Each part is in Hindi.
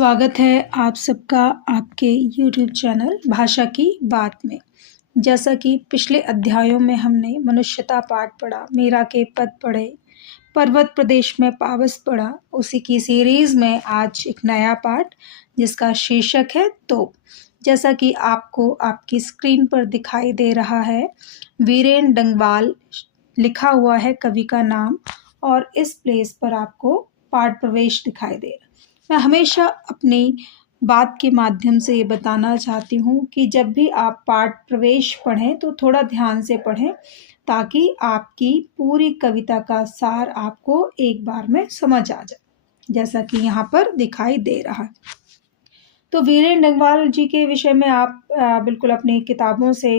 स्वागत है आप सबका आपके YouTube चैनल भाषा की बात में। जैसा कि पिछले अध्यायों में हमने मनुष्यता पाठ पढ़ा, मीरा के पद पढ़े, पर्वत प्रदेश में पावस पढ़ा, उसी की सीरीज़ में आज एक नया पाठ जिसका शीर्षक है तोप। जैसा कि आपको आपकी स्क्रीन पर दिखाई दे रहा है, वीरेन डंगवाल लिखा हुआ है कवि का नाम और इस प्लेस पर आपको पाठ प्रवेश दिखाई दे रहा है। मैं हमेशा अपनी बात के माध्यम से ये बताना चाहती हूँ कि जब भी आप पाठ प्रवेश पढ़ें तो थोड़ा ध्यान से पढ़ें ताकि आपकी पूरी कविता का सार आपको एक बार में समझ आ जाए, जैसा कि यहाँ पर दिखाई दे रहा है। तो वीरेन डंगवाल जी के विषय में आप बिल्कुल अपनी किताबों से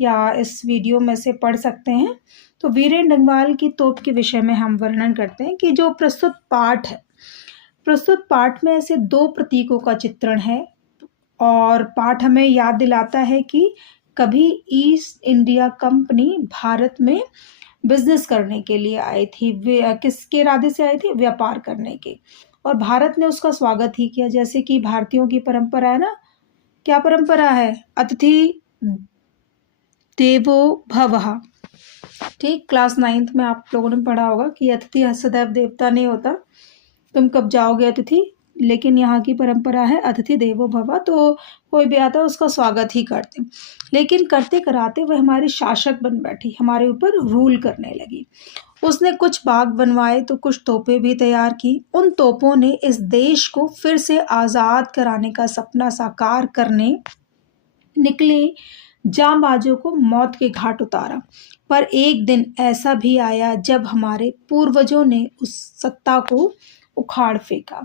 या इस वीडियो में से पढ़ सकते हैं। तो वीरेन डंगवाल की तोप के विषय में हम वर्णन करते हैं कि जो प्रस्तुत पाठ है, प्रस्तुत पाठ में ऐसे दो प्रतीकों का चित्रण है और पाठ हमें याद दिलाता है कि कभी ईस्ट इंडिया कंपनी भारत में बिजनेस करने के लिए आई थी। किसके इरादे से आई थी? व्यापार करने के। और भारत ने उसका स्वागत ही किया, जैसे कि भारतीयों की परंपरा है ना। क्या परंपरा है? अतिथि देवो भवः। ठीक, क्लास 9th में आप लोगों ने पढ़ा होगा कि अतिथि सदैव देवता नहीं होता, तुम कब जाओगे अतिथि, लेकिन यहाँ की परंपरा है अतिथि देवो भव। तो कोई भी आता है उसका स्वागत ही करते, लेकिन करते कराते वह हमारी शासक बन बैठी, हमारे ऊपर रूल करने लगी। उसने कुछ बाग बनवाए तो कुछ तोपें भी तैयार की। उन तोपों ने इस देश को फिर से आज़ाद कराने का सपना साकार करने निकले जांबाजों को मौत के घाट उतारा। पर एक दिन ऐसा भी आया जब हमारे पूर्वजों ने उस सत्ता को उखाड़ फेंका,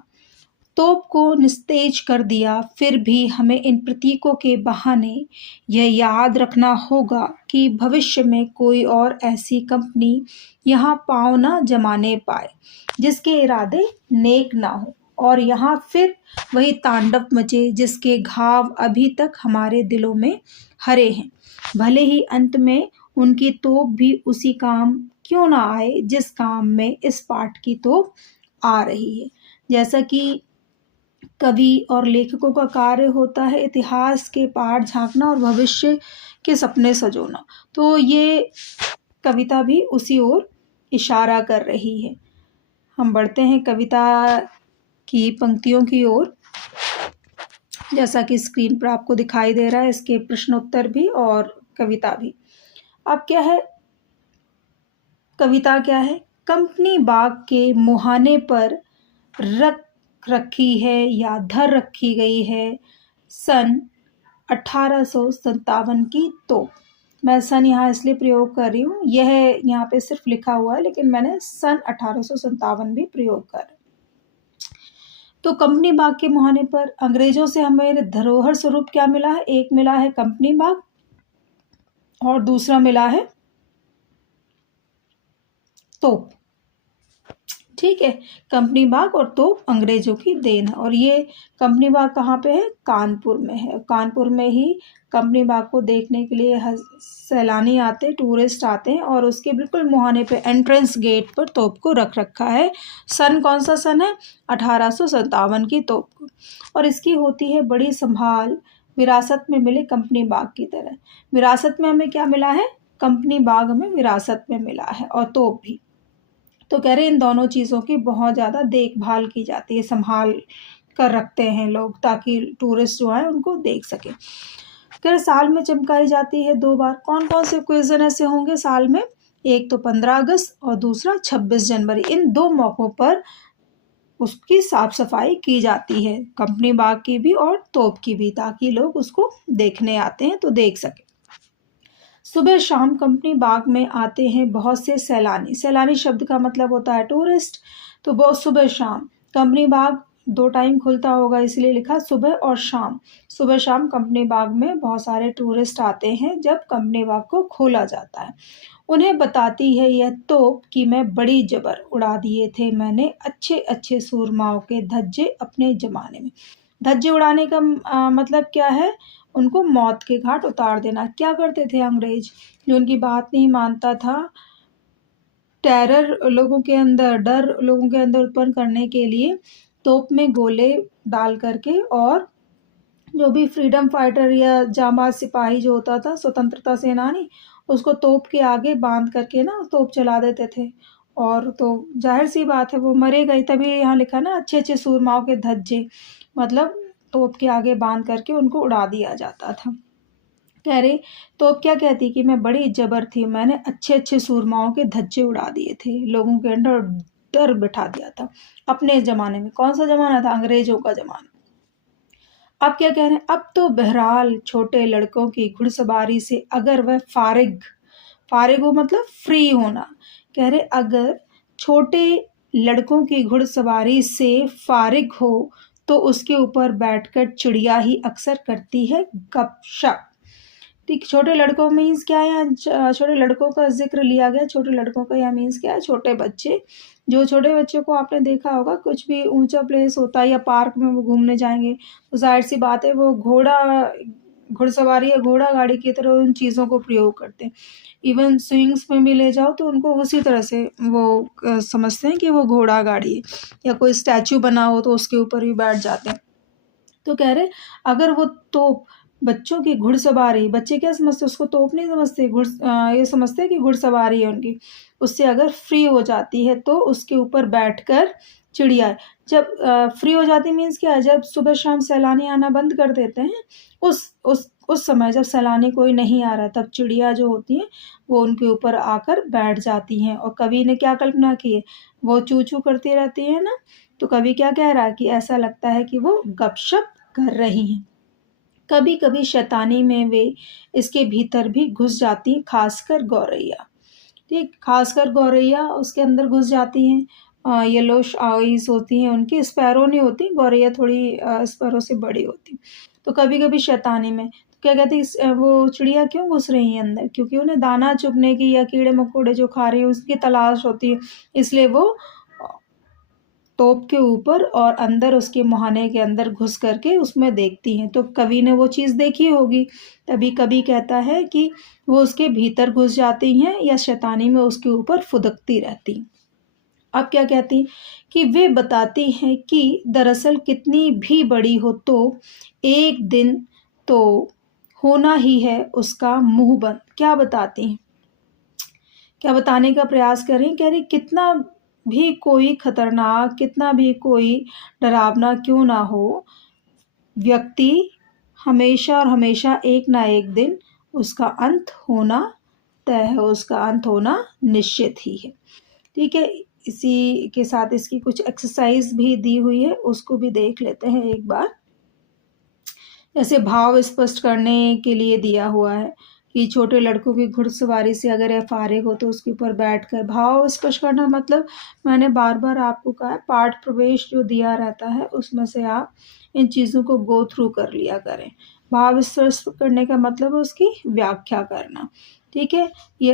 तोप को निस्तेज कर दिया। फिर भी हमें इन प्रतीकों के बहाने यह याद रखना होगा कि भविष्य में कोई और ऐसी कंपनी यहाँ पाँव न जमाने पाए जिसके इरादे नेक ना हो, और यहाँ फिर वही तांडव मचे जिसके घाव अभी तक हमारे दिलों में हरे हैं। भले ही अंत में उनकी तोप भी उसी काम क्यों ना आए जिस काम में इस पाठ की तोप आ रही है। जैसा कि कवि और लेखकों का कार्य होता है इतिहास के पाठ झांकना और भविष्य के सपने सजोना, तो ये कविता भी उसी ओर इशारा कर रही है। हम बढ़ते हैं कविता की पंक्तियों की ओर। जैसा कि स्क्रीन पर आपको दिखाई दे रहा है, इसके प्रश्नोत्तर भी और कविता भी। अब क्या है, कविता क्या है? कंपनी बाग के मुहाने पर रख रखी है या धर रखी गई है सन 1857 की तोप। मैं सन यहाँ इसलिए प्रयोग कर रही हूँ, यह यहाँ पे सिर्फ लिखा हुआ है, लेकिन मैंने सन 1857 भी प्रयोग कर। तो कंपनी बाग के मुहाने पर अंग्रेजों से हमें धरोहर स्वरूप क्या मिला है? एक मिला है कंपनी बाग और दूसरा मिला है तोप। ठीक है, कंपनी बाग और तोप अंग्रेजों की देन है। और ये कंपनी बाग कहाँ पे है? कानपुर में है। कानपुर में ही कंपनी बाग को देखने के लिए सैलानी आते, टूरिस्ट आते हैं, और उसके बिल्कुल मुहाने पे एंट्रेंस गेट पर तोप को रख रखा है। सन कौन सा सन है? 1857 की तोप को। और इसकी होती है बड़ी संभाल, विरासत में मिले कंपनी बाग की तरह। विरासत में हमें क्या मिला है? कंपनी बाग हमें विरासत में मिला है, और तोप भी। तो कह रहे इन दोनों चीज़ों की बहुत ज़्यादा देखभाल की जाती है, संभाल कर रखते हैं लोग ताकि टूरिस्ट जो है उनको देख सके। कह साल में चमकाई जाती है 2 बार। कौन कौन से क्विज़न ऐसे होंगे साल में? एक तो 15 अगस्त और दूसरा 26 जनवरी। इन 2 मौक़ों पर उसकी साफ सफाई की जाती है, कंपनी बाग की भी और तोप की भी, ताकि लोग उसको देखने आते हैं तो देख सके। सुबह शाम कंपनी बाग में आते हैं बहुत से सैलानी। सैलानी शब्द का मतलब होता है टूरिस्ट। तो बहुत सुबह शाम कंपनी बाग 2 टाइम खुलता होगा, इसलिए लिखा सुबह और शाम। सुबह शाम कंपनी बाग में बहुत सारे टूरिस्ट आते हैं जब कंपनी बाग को खोला जाता है। उन्हें बताती है यह तोप कि मैं बड़ी जबर उड़ा दिए थे मैंने अच्छे अच्छे सूरमाओं के धज्जे अपने ज़माने में। धज्जे उड़ाने का मतलब क्या है? उनको मौत के घाट उतार देना। क्या करते थे अंग्रेज? जो उनकी बात नहीं मानता था, टेरर लोगों के अंदर, डर लोगों के अंदर उत्पन्न करने के लिए तोप में गोले डाल करके, और जो भी फ्रीडम फाइटर या जांबाज सिपाही जो होता था, स्वतंत्रता सेनानी, उसको तोप के आगे बांध करके ना तोप चला देते थे। और तो जाहिर सी बात है वो मरेगा ही, तभी यहाँ लिखा ना अच्छे अच्छे सूरमाओं के धज्जे, मतलब तोप के आगे बांध करके उनको उड़ा दिया जाता था। कह रहे तोप क्या कहती कि मैं बड़ी जबर थी, मैंने अच्छे अच्छे सूरमाओं के धज्जे उड़ा दिए थे, लोगों के अंदर डर बिठा दिया था। अपने ज़माने में, कौन सा ज़माना था? अंग्रेजों का ज़माना। अब क्या कह रहे हैं? अब तो बहरहाल छोटे लड़कों की घुड़सवारी से अगर वह फारिग हो मतलब फ्री होना। कह रहे अगर छोटे लड़कों की घुड़सवारी से फारिग हो तो उसके ऊपर बैठकर चिड़िया ही अक्सर करती है गपशप। ठीक, छोटे लड़कों मीन्स क्या है? यहाँ छोटे लड़कों का जिक्र लिया गया। छोटे लड़कों का यहाँ मीन्स क्या है? छोटे बच्चे। जो छोटे बच्चों को आपने देखा होगा, कुछ भी ऊंचा प्लेस होता है या पार्क में वो घूमने जाएंगे तो जाहिर सी बात है वो घुड़सवारी या घोड़ा गाड़ी की तरह उन चीज़ों को प्रयोग करते हैं। इवन स्विंग्स में भी ले जाओ तो उनको उसी तरह से वो समझते हैं कि वो घोड़ा गाड़ी है, या कोई स्टैचू बना हो तो उसके ऊपर भी बैठ जाते हैं। तो कह रहे अगर वो तोप बच्चों की घुड़सवारी, बच्चे क्या समझते? उसको तोप नहीं समझते, ये समझते हैं कि घुड़सवारी है उनकी, उससे अगर फ्री हो जाती है तो उसके ऊपर बैठकर चिड़िया, जब फ्री हो जाती मीन्स क्या है? जब सुबह शाम सैलानी आना बंद कर देते हैं, उस समय जब सैलानी कोई नहीं आ रहा, तब चिड़िया जो होती हैं वो उनके ऊपर आकर बैठ जाती हैं। और कवि ने क्या कल्पना की है? वो चू चू करती रहती है ना, तो कवि क्या कह रहा है कि ऐसा लगता है कि वो गपशप कर रही हैं। कभी कभी शैतानी में वे इसके भीतर भी घुस जाती हैं, खासकर गौरैया। ठीक, खासकर गौरैया उसके अंदर घुस जाती हैं। येलोश आईज होती हैं उनकी, स्पैरो नहीं होती, गौरैया थोड़ी स्पैरो से बड़ी होती। तो कभी कभी शैतानी में तो क्या कहते हैं, वो चिड़िया क्यों घुस रही हैं अंदर? क्योंकि उन्हें दाना चुगने की या कीड़े मकोड़े जो खा रही है उसकी तलाश होती है, इसलिए वो तोप के ऊपर और अंदर उसके मुहाने के अंदर घुस करके उसमें देखती हैं। तो कवि ने वो चीज़ देखी होगी, तभी कवि कहता है कि वो उसके भीतर घुस जाती हैं या शैतानी में उसके ऊपर फुदकती रहती। अब क्या कहती कि वे बताती हैं कि दरअसल कितनी भी बड़ी हो तो एक दिन तो होना ही है उसका मुंह बंद। क्या बताती हैं? क्या बताने का प्रयास कर रही हैं? कह रही कितना भी कोई खतरनाक, कितना भी कोई डरावना क्यों ना हो, व्यक्ति हमेशा और हमेशा एक ना एक दिन उसका अंत होना तय है, उसका अंत होना निश्चित ही है। ठीक है, इसी के साथ इसकी कुछ एक्सरसाइज भी दी हुई है, उसको भी देख लेते हैं एक बार। जैसे भाव स्पष्ट करने के लिए दिया हुआ है कि छोटे लड़कों की घुड़सवारी से अगर यह फारिग हो तो उसके ऊपर बैठकर भाव स्पष्ट करना, मतलब मैंने बार बार आपको कहा है पाठ प्रवेश जो दिया रहता है उसमें से आप इन चीज़ों को गो थ्रू कर लिया करें। भाव स्पष्ट करने का मतलब है उसकी व्याख्या करना। ठीक है, ये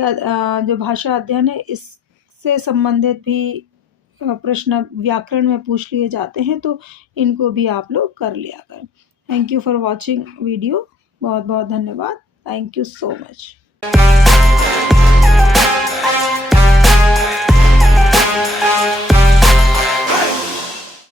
जो भाषा अध्ययन है इससे संबंधित भी प्रश्न व्याकरण में पूछ लिए जाते हैं, तो इनको भी आप लोग कर लिया करें। Thank you for watching video. बहुत बहुत धन्यवाद। Thank you so much.